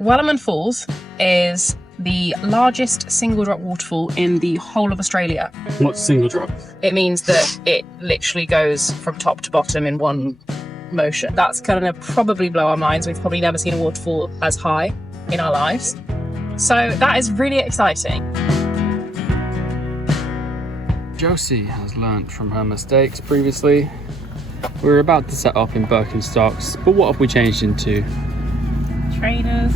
Wallaman Falls is the largest single drop waterfall in the whole of Australia. What's single drop? It means that it literally goes from top to bottom in one motion. That's gonna probably blow our minds. We've probably never seen a waterfall as high in our lives. So that is really exciting. Josie has learnt from her mistakes previously. We were about to set up in Birkenstocks, but what have we changed into? Trainers.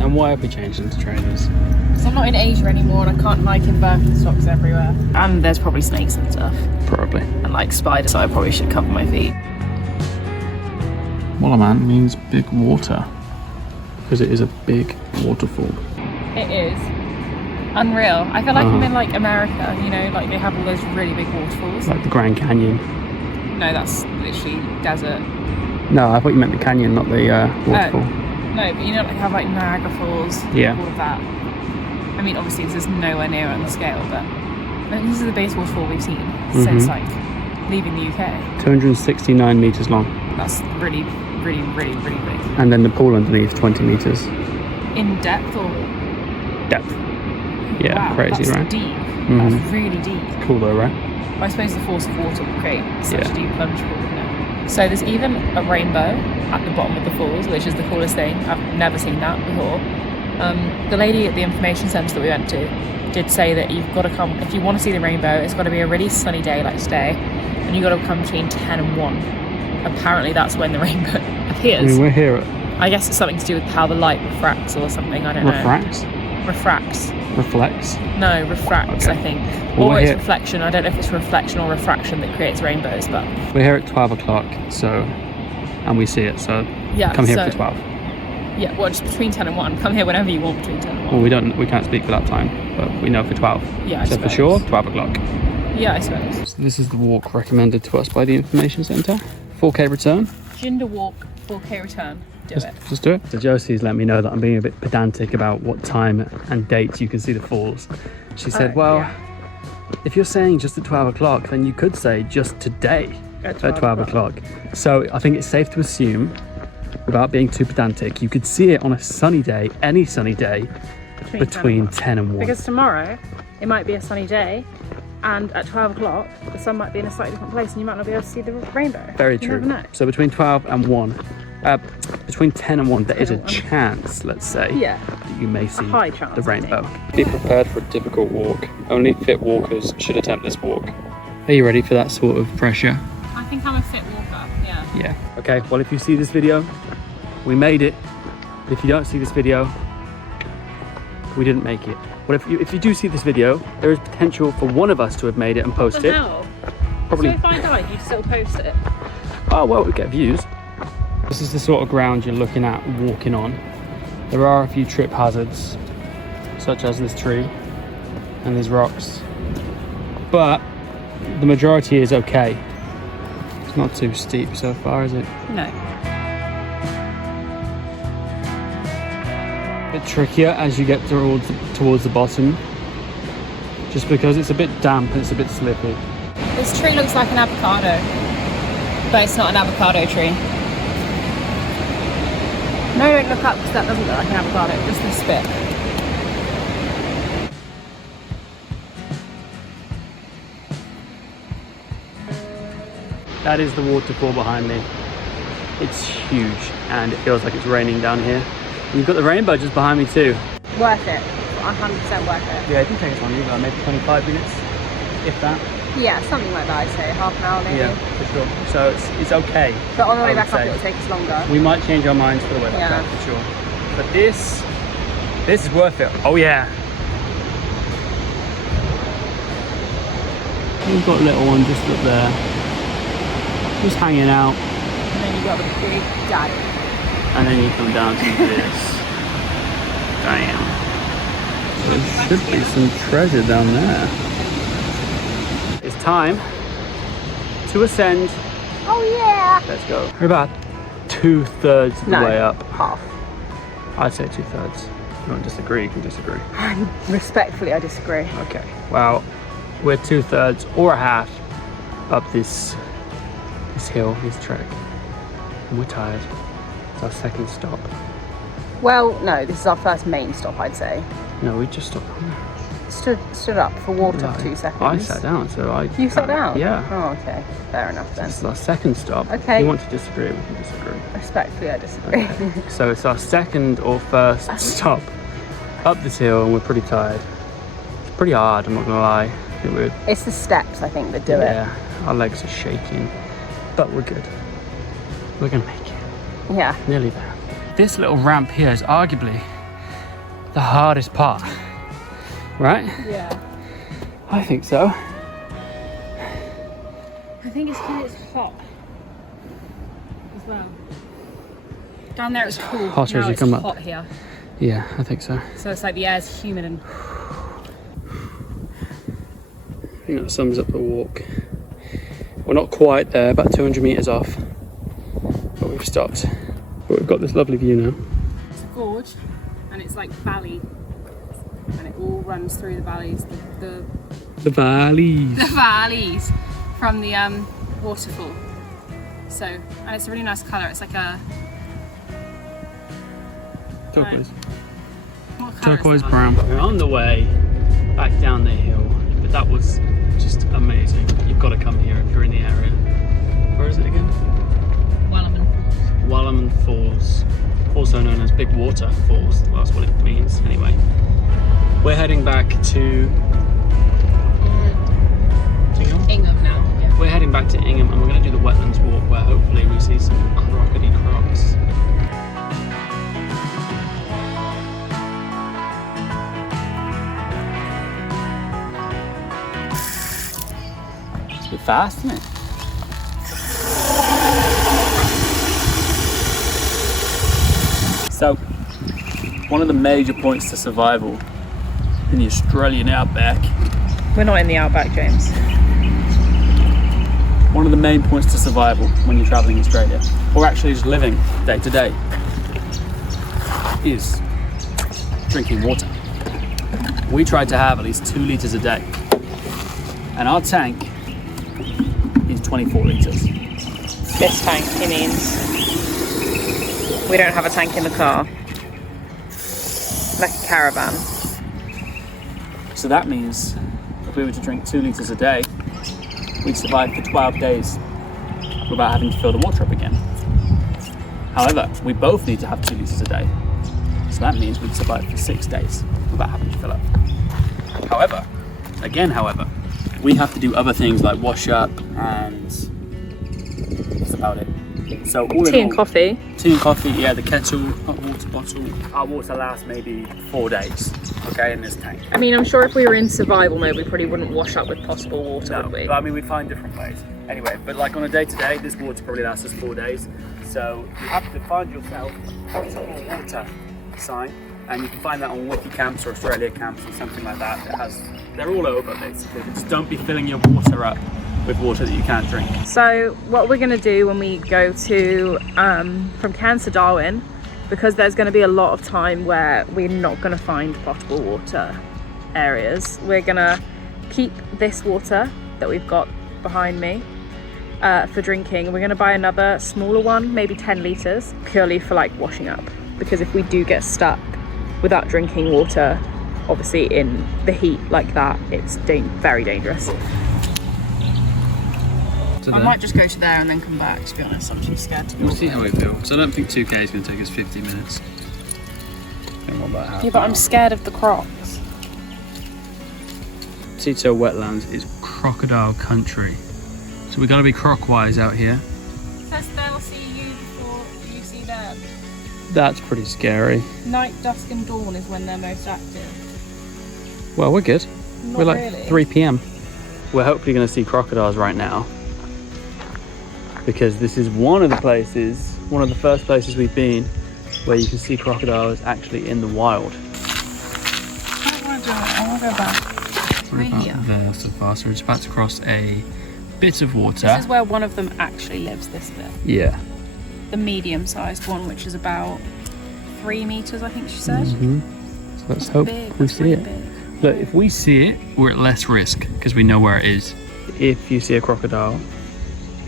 And why have we changed into trainers? Because I'm not in Asia anymore and I can't hike in Birkenstocks everywhere. And there's probably snakes and stuff. Probably. And like spiders, so I probably should cover my feet. Wallaman means big water, because it is a big waterfall. It is. Unreal. I feel like I'm in like America, you know, like they have all those really big waterfalls. Like the Grand Canyon. No, that's literally desert. No, I thought you meant the canyon, not the waterfall. No, but you know, like have like Niagara Falls, Yeah. all of that. I mean, obviously this is nowhere near on the scale, but I mean, this is the biggest waterfall we've seen since like leaving the UK. 269 metres long. That's really, really, really, really big. And then the pool underneath, 20 metres. In depth or? Depth. Yeah, Wow, crazy, that's right? deep. That's really deep. Cool though, right? I suppose the force of water will create such a deep plunge pool, wouldn't it? So there's even a rainbow at the bottom of the falls, which is the coolest thing. I've never seen that before. The lady at the information centre that we went to did say that you've got to come, if you want to see the rainbow, it's got to be a really sunny day like today, and you've got to come between 10 and 1. Apparently that's when the rainbow appears. I mean, we're here at... I guess it's something to do with how the light refracts or something, I don't know. Refracts? Reflects? No, refracts, Okay. I think. Well, or it's here... reflection. I don't know if it's reflection or refraction that creates rainbows, but... We're here at 12 o'clock, so... And we see it, so... Yeah, come here for 12. Yeah, well, just between 10 and 1. Come here whenever you want between 10 and 1. Well, we can't speak for that time, but we know for 12. Yeah, I So suppose. for sure, 12 o'clock. Yeah, I suppose. So this is the walk recommended to us by the information centre. 4K return. Ginger walk, 4K return. Just do it. So Josie's let me know that I'm being a bit pedantic about what time and dates you can see the falls. She said, if you're saying just at 12 o'clock, then you could say just today at 12 o'clock. So I think it's safe to assume, without being too pedantic, you could see it on a sunny day, any sunny day, between 10 and 1. Because tomorrow, it might be a sunny day, and at 12 o'clock, the sun might be in a slightly different place and you might not be able to see the rainbow. Very You true. never know. So between 12 and 1, between 10 and 1, there is a chance, let's say, that you may see high chance, the rainbow. Be prepared for a difficult walk. Only fit walkers should attempt this walk. Are you ready for that sort of pressure? I think I'm a fit walker, yeah. Yeah. Okay, well, if you see this video, we made it. But if you don't see this video, we didn't make it. But if you do see this video, there is potential for one of us to have made it and post it. Probably. So if I died, you'd still post it? Oh, well, we get views. This is the sort of ground you're looking at walking on. There are a few trip hazards, such as this tree and these rocks, but the majority is okay. It's not too steep so far, is it? No. A bit trickier as you get towards the bottom, just because it's a bit damp and it's a bit slippy. This tree looks like an avocado, but it's not an avocado tree. No, don't look up because that doesn't look like an avocado, just the spit. That is the waterfall behind me. It's huge and it feels like it's raining down here. And you've got the rainbow just behind me too. Worth it. 100% worth it. Yeah, it didn't take us long either, maybe 25 minutes, if that. Yeah, something like that, I'd say. Half an hour maybe. Yeah, for sure. So it's okay. But on the way I would back up, say. it'll take us longer. We might change our minds for the way back up, for sure. But this is worth it. Oh yeah. We've got a little one just up there, just hanging out. And then you've got the big daddy. And then you come down to this. Damn. There should be some treasure down there. It's time to ascend. Oh yeah! Let's go. We're about 2/3 of the way up. Half. I'd say 2/3. If you don't disagree, you can disagree. Respectfully, I disagree. Okay. Well, we're 2/3 or a half up this hill, this trek. And we're tired. It's our second stop. Well, no, this is our first main stop, I'd say. No, we just stopped. Stood up for water for 2 seconds. I sat down, so I... You sat down? Yeah. Oh, okay. Fair enough then. This is our second stop. Okay. If you want to disagree, we can disagree. Respectfully, I disagree. Okay. So it's our second or first stop up this hill, and we're pretty tired. It's pretty hard, I'm not gonna lie. It's the steps, I think, that do it. Yeah, our legs are shaking, but we're good. We're gonna make it. Yeah. Nearly there. This little ramp here is arguably the hardest part, right? Yeah. I think so. I think it's because it's hot as well. Down there it's cool. Hotter now as you it's come up. hot here. Yeah, I think so. So it's like the air's humid and... I think that sums up the walk. We're not quite there, about 200 metres off, but we've stopped. But we've got this lovely view now. It's a gorge, and it's like valley, and it all runs through the valleys. The valleys. The valleys from the waterfall. So, and it's a really nice colour. It's like a Turquoise. what colour Turquoise is that? brown. We're on the way back down the hill, but that was just amazing. You've got to come here if you're in the area. Where is it again? Wallaman Falls. Wallaman Falls, also known as Big Water Falls. Well, that's what it means anyway. We're heading back to Ingham now. Yeah. We're heading back to Ingham, and we're going to do the Wetlands walk, where hopefully we see some crocs. It's a bit fast, isn't it? So, one of the major points to survival in the Australian outback. We're not in the outback, James. One of the main points to survival when you're traveling in Australia, or actually just living day to day, is drinking water. We tried to have at least 2 litres a day, and our tank is 24 litres. This tank, he means. We don't have a tank in the car. Like a caravan. So that means if we were to drink 2 litres a day, we'd survive for 12 days without having to fill the water up again. However, we both need to have 2 litres a day. So that means we'd survive for 6 days without having to fill up. However, we have to do other things like wash up, and that's about it. So all Tea and coffee. Tea and coffee, yeah, the kettle, hot water bottle. Our water lasts maybe 4 days, okay, in this tank. I mean, I'm sure if we were in survival mode, we probably wouldn't wash up with possible water, No, would we? but I mean, we'd find different ways. Anyway, but like on a day-to-day, this water probably lasts us 4 days. So you have to find yourself a potable water sign, and you can find that on Wiki Camps or Australia Camps or something like that. They're all over basically. Just don't be filling your water up with water that you can't drink. So what we're going to do when we go to from Cairns to Darwin, because there's going to be a lot of time where we're not going to find potable water areas, we're going to keep this water that we've got behind me for drinking. We're going to buy another smaller one, maybe 10 litres, purely for like washing up, because if we do get stuck without drinking water, obviously in the heat like that, it's very dangerous. I might just go to there and then come back, to be honest. I'm too scared to go. We'll see how we feel. So I don't think 2K is going to take us 50 minutes. And what about half Yeah, but an I'm hour? scared of the crocs. TYTO Wetlands is crocodile country. So we've got to be croc-wise out here. It says they'll see you before you see them. That's pretty scary. Night, dusk and dawn is when they're most active. Well, we're good. Not We're like really. 3 p.m. We're hopefully going to see crocodiles right now, because this is one of the first places we've been where you can see crocodiles actually in the wild. I don't want to do it. I want to go back. We're about here. there so far, so we're just about to cross a bit of water. This is where one of them actually lives, this bit. Yeah. The medium-sized one, which is about 3 meters, I think she said. So let's hope Big, we that's see really it. big. Look, if we see it, we're at less risk because we know where it is. If you see a crocodile,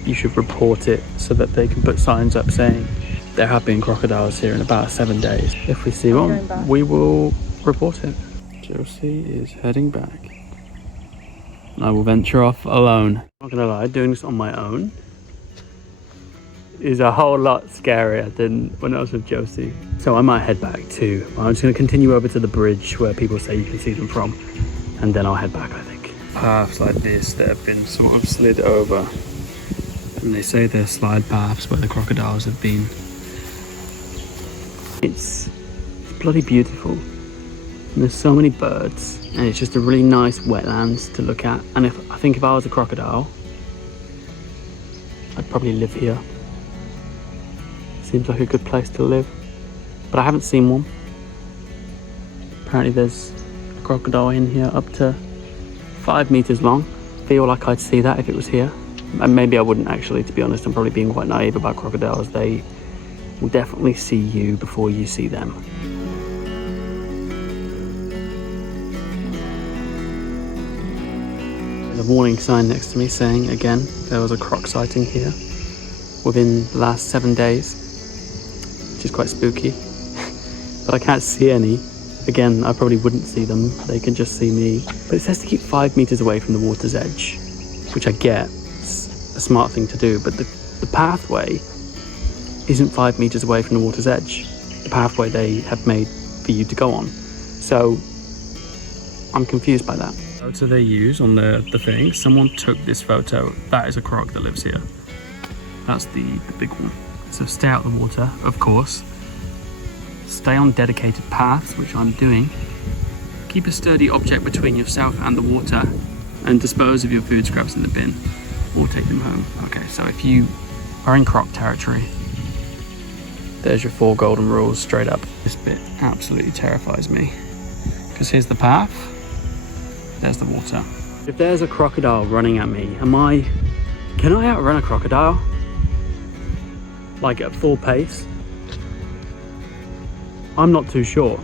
you should report it so that they can put signs up saying, there have been crocodiles here in about 7 days. If we see one, we will report it. Josie is heading back. I will venture off alone. Not gonna lie, doing this on my own is a whole lot scarier than when I was with Josie. So I might head back too. I'm just gonna continue over to the bridge where people say you can see them from, and then I'll head back, I think. Paths like this that have been sort of slid over, and they say they're slide paths where the crocodiles have been. It's bloody beautiful. And there's so many birds, and it's just a really nice wetlands to look at. And I think if I was a crocodile, I'd probably live here. Seems like a good place to live, but I haven't seen one. Apparently there's a crocodile in here up to 5 meters long. Feel like I'd see that if it was here. And maybe I wouldn't actually, to be honest. I'm probably being quite naive about crocodiles. They will definitely see you before you see them. There's a warning sign next to me saying, again, there was a croc sighting here within the last 7 days, which is quite spooky. But I can't see any. Again, I probably wouldn't see them. They can just see me. But it says to keep 5 meters away from the water's edge, which I get. It's a smart thing to do, but the pathway isn't 5 meters away from the water's edge. The pathway they have made for you to go on. So I'm confused by that. Photo they use on the thing, someone took this photo. That is a croc that lives here. That's the big one. So stay out of the water, of course. Stay on dedicated paths, which I'm doing. Keep a sturdy object between yourself and the water, and dispose of your food scraps in the bin, or take them home. Okay, so if you are in croc territory, there's your 4 golden rules straight up. This bit absolutely terrifies me, because here's the path, there's the water. If there's a crocodile running at me, can I outrun a crocodile? Like at full pace? I'm not too sure.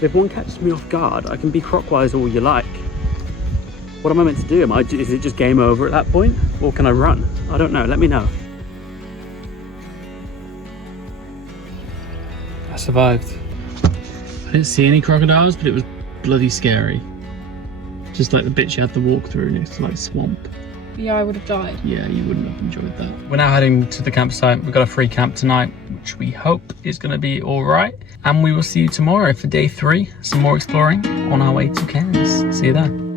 If one catches me off guard, I can be croc-wise all you like. What am I meant to do? Is it just game over at that point? Or can I run? I don't know, let me know. I survived. I didn't see any crocodiles, but it was bloody scary. Just like the bit you had to walk through next to like swamp. Yeah, I would have died. Yeah, you wouldn't have enjoyed that. We're now heading to the campsite. We've got a free camp tonight, which we hope is going to be all right. And we will see you tomorrow for day 3. Some more exploring on our way to Cairns. See you there.